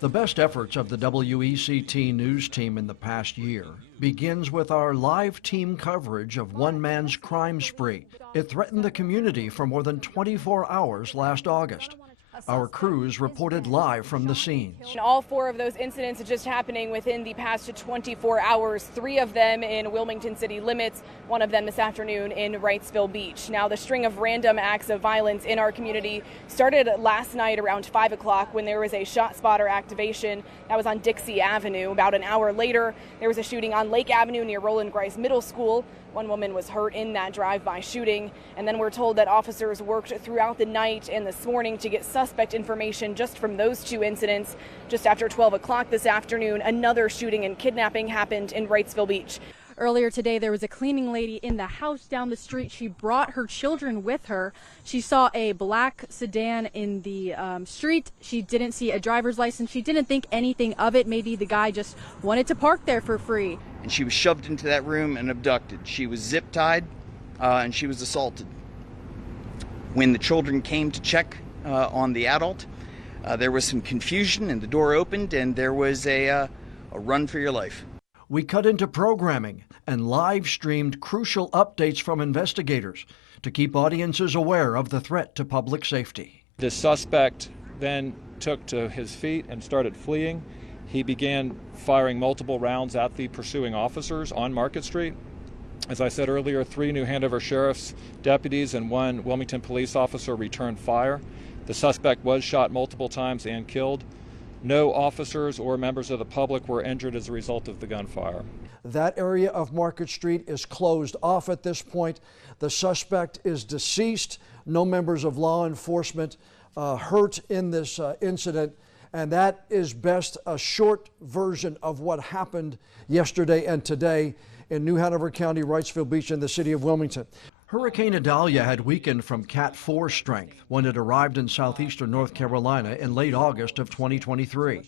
The best efforts of the WECT news team in the past year begins with our live team coverage of one man's crime spree. It threatened the community for more than 24 hours last August. Our crews reported live from the scenes. All four of those incidents are just happening within the past 24 hours, 3 of them in Wilmington city limits, 1 of them this afternoon in Wrightsville Beach. Now, the string of random acts of violence in our community started last night around 5 o'clock when there was a shot spotter activation that was on Dixie Avenue. About an hour later, there was a shooting on Lake Avenue near Roland Grice Middle School. 1 woman was hurt in that drive-by shooting. And then we're told that officers worked throughout the night and this morning to get suspect information just from those 2 incidents. Just after 12 o'clock this afternoon, another shooting and kidnapping happened in Wrightsville Beach. Earlier today, there was a cleaning lady in the house down the street. She brought her children with her. She saw a black sedan in the street. She didn't see a driver's license. She didn't think anything of it. Maybe the guy just wanted to park there for free. And she was shoved into that room and abducted. She was zip tied and she was assaulted. When the children came to check on the adult, there was some confusion and the door opened and there was a run for your life. We cut into programming and live streamed crucial updates from investigators to keep audiences aware of the threat to public safety. The suspect then took to his feet and started fleeing. He began firing multiple rounds at the pursuing officers on Market Street. As I said earlier, 3 New Hanover Sheriff's deputies and 1 Wilmington police officer returned fire. The suspect was shot multiple times and killed. No officers or members of the public were injured as a result of the gunfire. That area of Market Street is closed off at this point. The suspect is deceased. No members of law enforcement hurt in this incident. And that is best a short version of what happened yesterday and today in New Hanover County, Wrightsville Beach, and the city of Wilmington. Hurricane Idalia had weakened from Cat 4 strength when it arrived in southeastern North Carolina in late August of 2023.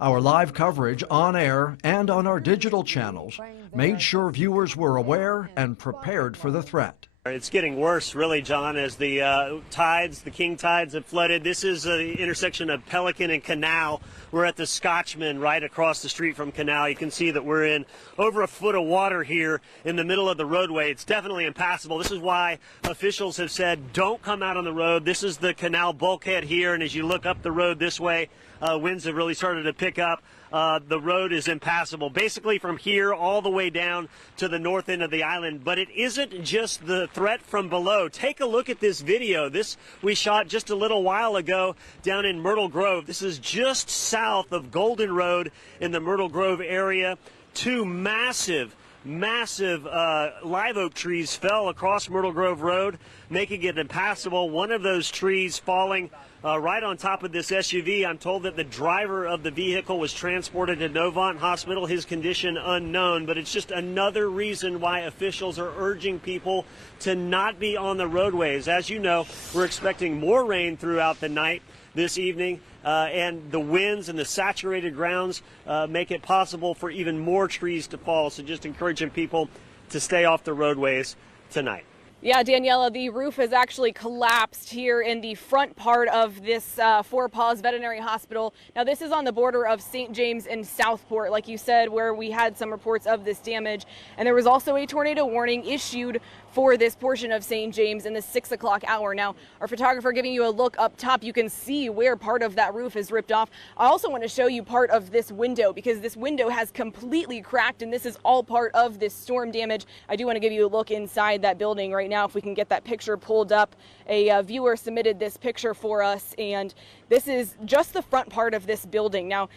Our live coverage on air and on our digital channels made sure viewers were aware and prepared for the threat. It's getting worse, really, John, as the tides, the king tides have flooded. This is the intersection of Pelican and Canal. We're at the Scotchman right across the street from Canal. You can see that we're in over 1 foot of water here in the middle of the roadway. It's definitely impassable. This is why officials have said don't come out on the road. This is the Canal bulkhead here, and as you look up the road this way, winds have really started to pick up. The road is impassable, basically from here all the way down to the north end of the island. But it isn't just the threat from below. Take a look at this video. This we shot just a little while ago down in Myrtle Grove. This is just south of Golden Road in the Myrtle Grove area. 2 massive live oak trees fell across Myrtle Grove Road, making it impassable. One of those trees falling right on top of this SUV. I'm told that the driver of the vehicle was transported to Novant Hospital, his condition unknown, but it's just another reason why officials are urging people to not be on the roadways. As you know, we're expecting more rain throughout the night this evening, and the winds and the saturated grounds make it possible for even more trees to fall. So just encouraging people to stay off the roadways tonight. Yeah, Daniela, the roof has actually collapsed here in the front part of this Four Paws Veterinary Hospital. Now, this is on the border of St. James and Southport, like you said, where we had some reports of this damage. And there was also a tornado warning issued for this portion of St. James in the 6 o'clock hour. Now, our photographer giving you a look up top, you can see where part of that roof is ripped off. I also want to show you part of this window because this window has completely cracked, and this is all part of this storm damage. I do want to give you a look inside that building right now if we can get that picture pulled up. A viewer submitted this picture for us, and this is just the front part of this building. Now,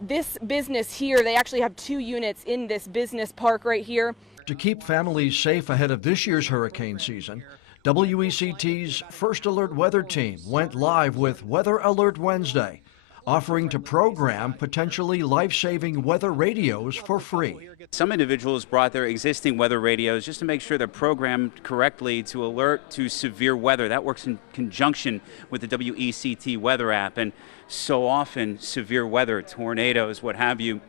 this business here, they actually have 2 units in this business park right here. To keep families safe ahead of this year's hurricane season, WECT's First Alert Weather Team went live with Weather Alert Wednesday, offering to program potentially life-saving weather radios for free. Some individuals brought their existing weather radios just to make sure they're programmed correctly to alert to severe weather. That works in conjunction with the WECT weather app, and so often severe weather, tornadoes, what have you,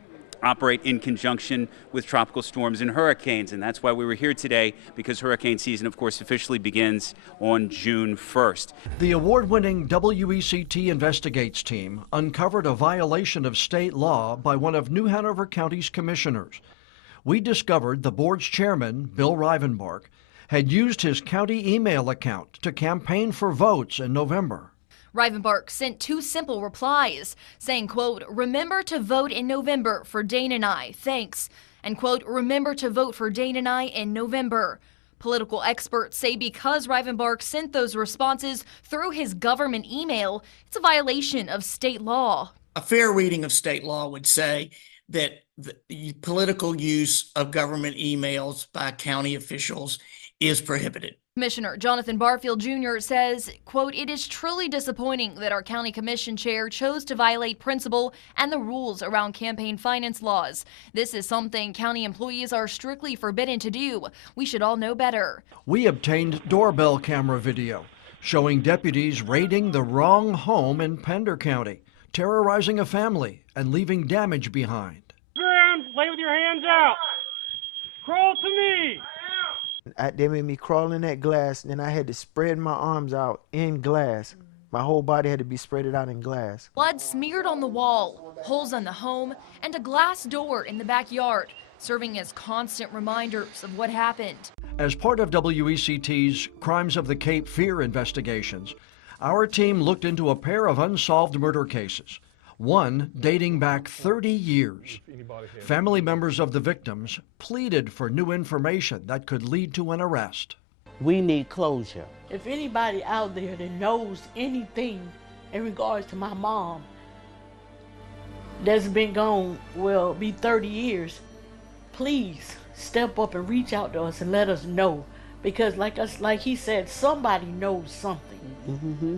operate in conjunction with tropical storms and hurricanes. And that's why we were here today, because hurricane season, of course, officially begins on June 1st. The award-winning WECT Investigates team uncovered a violation of state law by one of New Hanover County's commissioners. We discovered the board's chairman, Bill Rivenbark, had used his county email account to campaign for votes in November. Rivenbark sent 2 simple replies saying, quote, "Remember to vote in November for Dane and I, thanks," and quote, "Remember to vote for Dane and I in November." Political experts say because Rivenbark sent those responses through his government email, it's a violation of state law. A fair reading of state law would say that the political use of government emails by county officials is prohibited. Commissioner Jonathan Barfield Jr. says, quote, "It is truly disappointing that our county commission chair chose to violate principle and the rules around campaign finance laws. This is something county employees are strictly forbidden to do. We should all know better." We obtained doorbell camera video showing deputies raiding the wrong home in Pender County, terrorizing a family and leaving damage behind. Ground, lay with your hands out. Crawl to me. They made me crawl in that glass, and then I had to spread my arms out in glass. My whole body had to be spread out in glass. Blood smeared on the wall, holes on the home, and a glass door in the backyard, serving as constant reminders of what happened. As part of WECT's Crimes of the Cape Fear investigations, our team looked into a pair of unsolved murder cases, one dating back 30 years. Family members of the victims pleaded for new information that could lead to an arrest. We need closure. If anybody out there that knows anything in regards to my mom that's been gone, will be 30 years, please step up and reach out to us and let us know. Because like he said, somebody knows something. Mm-hmm.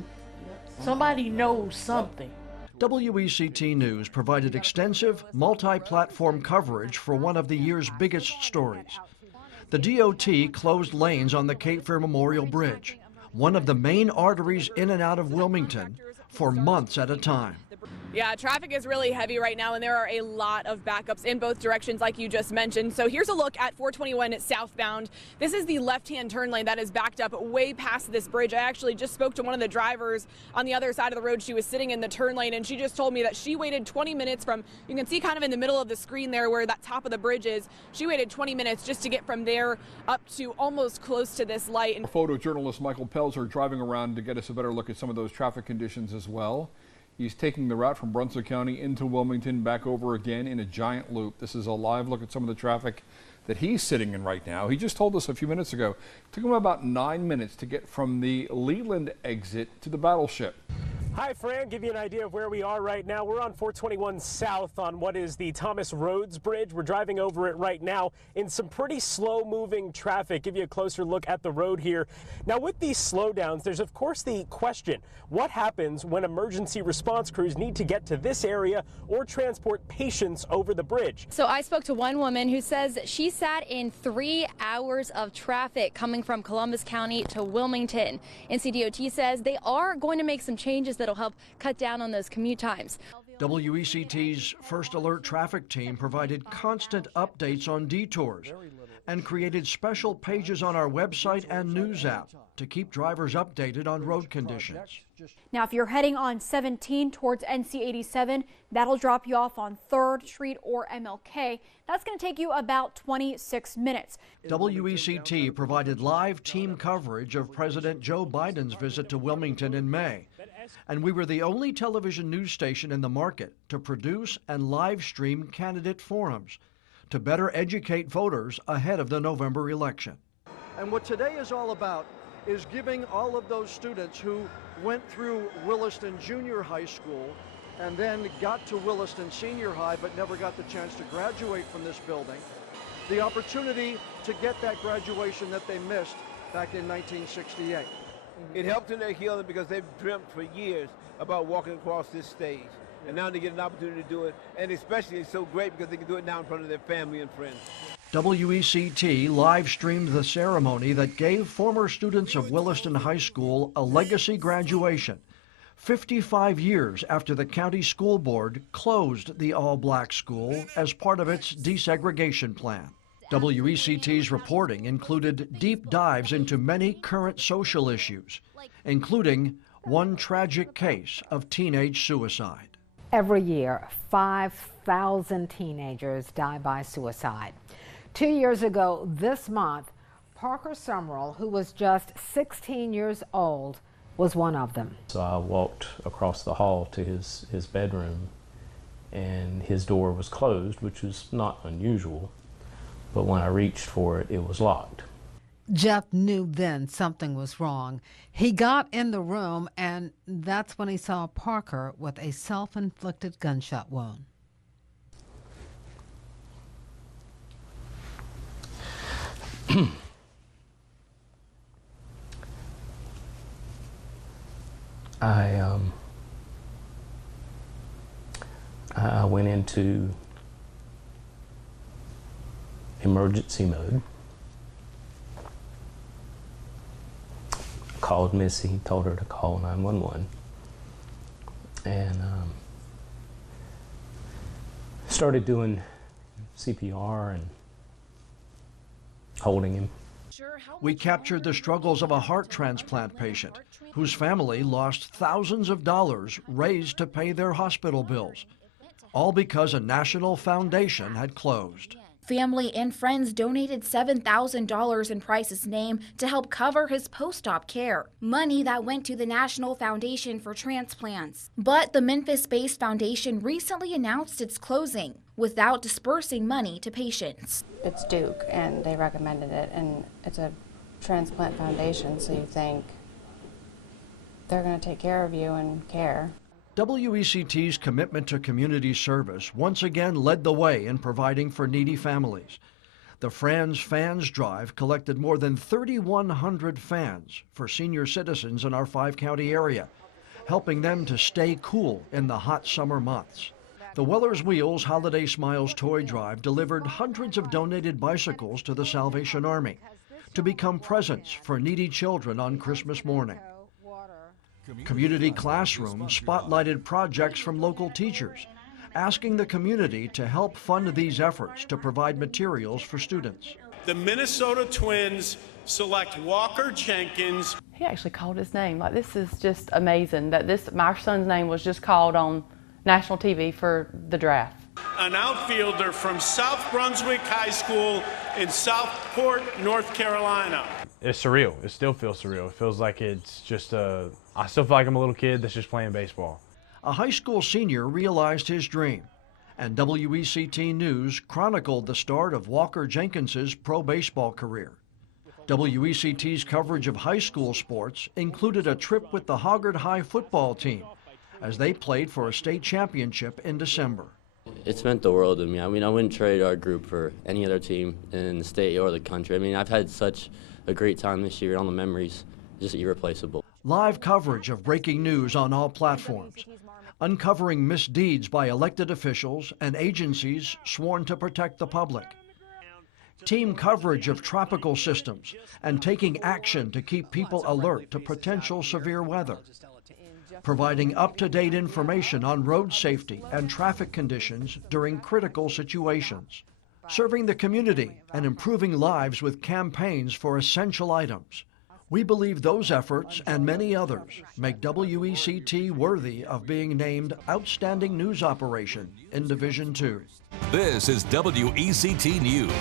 Somebody knows something. WECT News provided extensive, multi-platform coverage for one of the year's biggest stories. The DOT closed lanes on the Cape Fear Memorial Bridge, one of the main arteries in and out of Wilmington, for months at a time. Yeah, traffic is really heavy right now, and there are a lot of backups in both directions, like you just mentioned. So here's a look at 421 southbound. This is the left-hand turn lane that is backed up way past this bridge. I actually just spoke to one of the drivers on the other side of the road. She was sitting in the turn lane, and she just told me that she waited 20 minutes from, you can see kind of in the middle of the screen there where that top of the bridge is. She waited 20 minutes just to get from there up to almost close to this light. And photojournalist Michael Pelzer driving around to get us a better look at some of those traffic conditions as well. He's taking the route from Brunswick County into Wilmington, back over again in a giant loop. This is a live look at some of the traffic that he's sitting in right now. He just told us a few minutes ago, it took him about 9 minutes to get from the Leland exit to the Battleship. Hi, Fran. Give you an idea of where we are right now. We're on 421 South on what is the Thomas Rhodes Bridge. We're driving over it right now in some pretty slow-moving traffic. Give you a closer look at the road here. Now, with these slowdowns, there's, of course, the question, what happens when emergency response crews need to get to this area or transport patients over the bridge? So I spoke to one woman who says she sat in 3 hours of traffic coming from Columbus County to Wilmington. NCDOT says they are going to make some changes that'll help cut down on those commute times. WECT's First Alert traffic team provided constant updates on detours and created special pages on our website and news app to keep drivers updated on road conditions. Now, if you're heading on 17 towards NC 87, that'll drop you off on 3rd Street or MLK. That's going to take you about 26 minutes. WECT provided live team coverage of President Joe Biden's visit to Wilmington in May. And we were the only television news station in the market to produce and live stream candidate forums to better educate voters ahead of the November election. And what today is all about is giving all of those students who went through Williston Junior High School and then got to Williston Senior High but never got the chance to graduate from this building, the opportunity to get that graduation that they missed back in 1968. It helped in their healing because they've dreamt for years about walking across this stage. And now they get an opportunity to do it. And especially it's so great because they can do it now in front of their family and friends. WECT live streamed the ceremony that gave former students of Williston High School a legacy graduation, 55 years after the county school board closed the all-black school as part of its desegregation plan. WECT's reporting included deep dives into many current social issues, including one tragic case of teenage suicide. Every year, 5,000 teenagers die by suicide. 2 years ago this month, Parker Summerall, who was just 16 years old, was one of them. So I walked across the hall to his bedroom, and his door was closed, which was not unusual, but when I reached for it, it was locked. Jeff knew then something was wrong. He got in the room, and that's when he saw Parker with a self-inflicted gunshot wound. I went into emergency mode. Called Missy, told her to call 911, and started doing CPR and holding him. We captured the struggles of a heart transplant patient whose family lost thousands of dollars raised to pay their hospital bills, all because a national foundation had closed. Family and friends donated $7,000 in Price's name to help cover his post-op care, money that went to the National Foundation for Transplants. But the Memphis-based foundation recently announced its closing without dispersing money to patients. It's Duke, and they recommended it, and it's a transplant foundation, so you think they're going to take care of you and care. WECT's commitment to community service once again led the way in providing for needy families. The Franz Fans Drive collected more than 3,100 fans for senior citizens in our 5-county area, helping them to stay cool in the hot summer months. The Weller's Wheels Holiday Smiles Toy Drive delivered hundreds of donated bicycles to the Salvation Army to become presents for needy children on Christmas morning. Community Classrooms spotlighted projects from local teachers, asking the community to help fund these efforts to provide materials for students. The Minnesota Twins select Walker Jenkins. He actually called his name. Like, this is just amazing that my son's name was just called on national TV for the draft. An outfielder from South Brunswick High School in Southport, North Carolina. It's surreal. It still feels surreal. It feels like it's just I still feel like I'm a little kid that's just playing baseball. A high school senior realized his dream, and WECT News chronicled the start of Walker Jenkins's pro baseball career. WECT's coverage of high school sports included a trip with the Hoggard High football team as they played for a state championship in December. It's meant the world to me. I mean, I wouldn't trade our group for any other team in the state or the country. I mean, I've had such a great time this year. All the memories, just irreplaceable. Live coverage of breaking news on all platforms, uncovering misdeeds by elected officials and agencies sworn to protect the public. Team coverage of tropical systems and taking action to keep people alert to potential severe weather. Providing up-to-date information on road safety and traffic conditions during critical situations. Serving the community and improving lives with campaigns for essential items. We believe those efforts and many others make WECT worthy of being named Outstanding News Operation in Division 2. This is WECT News.